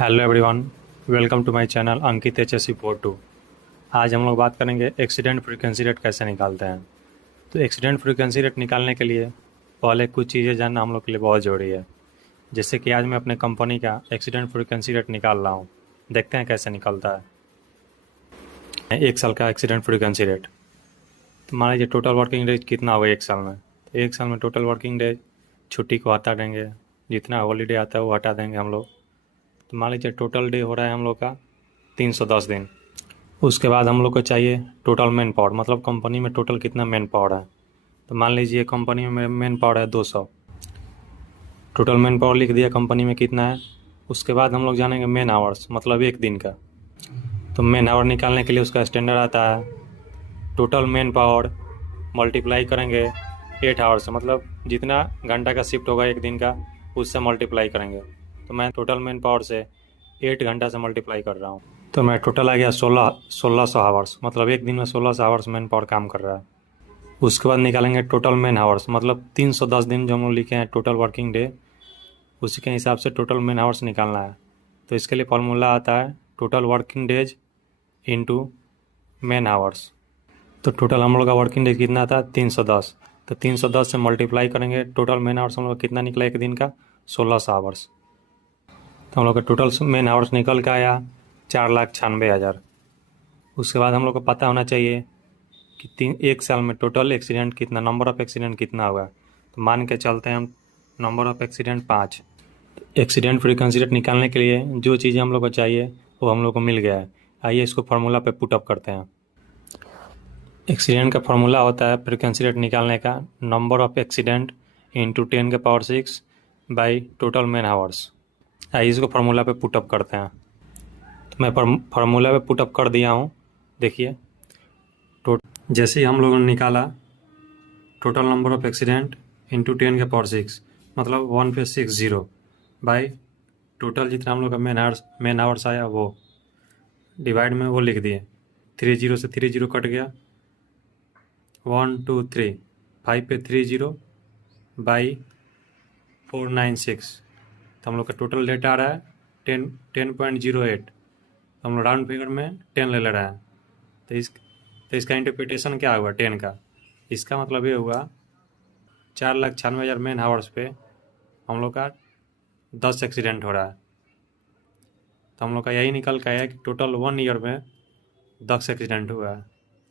Hello everyone, welcome to my channel Ankit HSC 42। आज हम लोग बात करेंगे एक्सीडेंट फ्रीक्वेंसी रेट कैसे निकालते हैं। तो एक्सीडेंट फ्रीक्वेंसी रेट निकालने के लिए पहले कुछ चीज़ें जानना हम लोग के लिए बहुत ज़रूरी है। जैसे कि आज मैं अपने कंपनी का एक्सीडेंट फ्रीक्वेंसी रेट निकाल रहा हूँ, देखते हैं कैसे निकलता है। एक साल का एक्सीडेंट फ्रीक्वेंसी रेट, तो मान लीजिए टोटल वर्किंग डेज कितना होगा एक साल में। तो एक साल में टोटल वर्किंग डेज छुट्टी को हटा देंगे, जितना हॉलीडे आता है वो हटा देंगे हम लोग। तो मान लीजिए टोटल डे हो रहा है हम लोग का 310 दिन। उसके बाद हम लोग को चाहिए टोटल मैन पावर, मतलब कंपनी में टोटल कितना मैन पावर है। तो मान लीजिए कंपनी में मैन पावर है 200, टोटल मैन पावर लिख दिया कंपनी में कितना है। उसके बाद हम लोग जानेंगे मैन आवर्स, मतलब एक दिन का। तो मैन आवर निकालने के लिए उसका स्टैंडर्ड आता है टोटल मैन पावर मल्टीप्लाई करेंगे 8 आवर्स से, मतलब जितना घंटा का शिफ्ट होगा एक दिन का उससे मल्टीप्लाई करेंगे। तो मैं टोटल मैन पावर से 8 घंटा से मल्टीप्लाई कर रहा हूँ, तो मैं टोटल आ गया 1600 आवर्स, मतलब एक दिन में 1600 आवर्स मैन पावर काम कर रहा है। उसके बाद निकालेंगे टोटल मैन आवर्स, मतलब 310 दिन जो हम लोग लिखे हैं टोटल वर्किंग डे, उसी के हिसाब से टोटल मैन आवर्स निकालना है। तो इसके लिए फॉर्मूला आता है total working days into man hours. तो टोटल हम लोग का वर्किंग डेज कितना था 310, तो 310 से मल्टीप्लाई करेंगे टोटल मैन आवर्स हम लोग का कितना निकला एक दिन का 1600 आवर्स। तो हम लोग का टोटल मैन आवर्स निकल के आया 4,96,000। उसके बाद हम लोग को पता होना चाहिए कि एक साल में टोटल एक्सीडेंट कितना, नंबर ऑफ एक्सीडेंट कितना होगा। तो मान के चलते हैं हम number of accident 5। Accident frequency rate निकालने के लिए जो चीज़ें हम लोग को चाहिए वो हम लोग को मिल गया है। आइए इसको फार्मूला पे पुट अप करते हैं। एक्सीडेंट का फार्मूला होता है फ्रीक्वेंसी रेट निकालने का number of accident into 10⁻6 by total man hours. आइए इसको फार्मूला पे पुट अप करते हैं। तो मैं फार्मूला पे पुट अप कर दिया हूँ। देखिए जैसे ही हम लोगों ने निकाला total number of accident into 10⁻6, मतलब 1,460 बाई टोटल जितना हम लोग का मैन आवर्स आया वो डिवाइड में वो लिख दिए। 30 से 30 कट गया, 1 2 3 5 पे 30 बाई 496। तो हम लोग का टोटल डेटा आ रहा है 10.08। तो हम लोग राउंड फिगर में 10 ले रहा है। तो इसका इंटरप्रिटेशन क्या हुआ 10 का, इसका मतलब ये हुआ 4,96,000 मैन आवर्स पे हम लोग का 10 एक्सीडेंट हो रहा है। तो हम लोग का यही निकल के आया कि टोटल 1 ईयर में 10 एक्सीडेंट हुआ है।